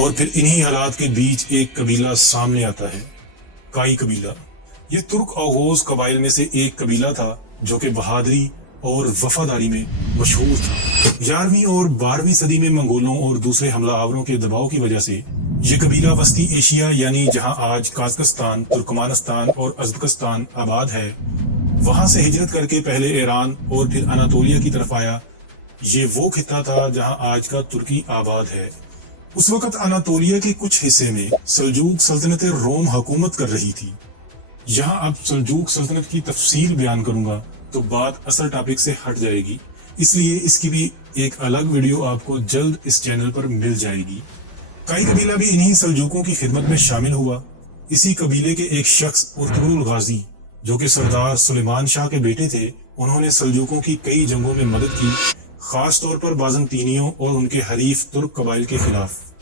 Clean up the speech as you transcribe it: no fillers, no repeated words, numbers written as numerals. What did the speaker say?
और फिर इन्हीं हालात के बीच एक कबीला सामने आता है, काई कबीला। ये तुर्क आगोज कबाइल में से एक कबीला था जो कि बहादुरी और वफादारी में मशहूर था। 11वीं और 12वीं सदी में मंगोलों और दूसरे हमलावरों के दबाव की वजह से ये कबीला वस्ती एशिया यानी जहां आज काज़किस्तान, तुर्कमानिस्तान और उज़्बेकिस्तान आबाद है, वहां से हिजरत करके पहले ईरान और फिर अनातोलिया की तरफ आया। ये वो खिता था जहां आज का तुर्की आबाद है। उस वक्त अनातोलिया के कुछ हिस्से में सल्जूक सल्तनत रोम हुकूमत कर रही थी। यहाँ अब सल्जूक सल्तनत की तफसील बयान करूंगा तो बात असल टॉपिक से हट जाएगी, इसलिए इसकी भी एक अलग वीडियो आपको जल्द इस चैनल पर मिल जाएगी। काई कबीला भी इन्हीं सल्जूकों की खिदमत में शामिल हुआ। इसी कबीले के एक शख्स उर्तुगरुल गाजी, जो कि सरदार सुलेमान शाह के बेटे थे, उन्होंने सल्जूकों की कई जंगों में मदद की, खास तौर पर बाज़ंतीनियों और उनके हरीफ तुर्क कबाइल के खिलाफ।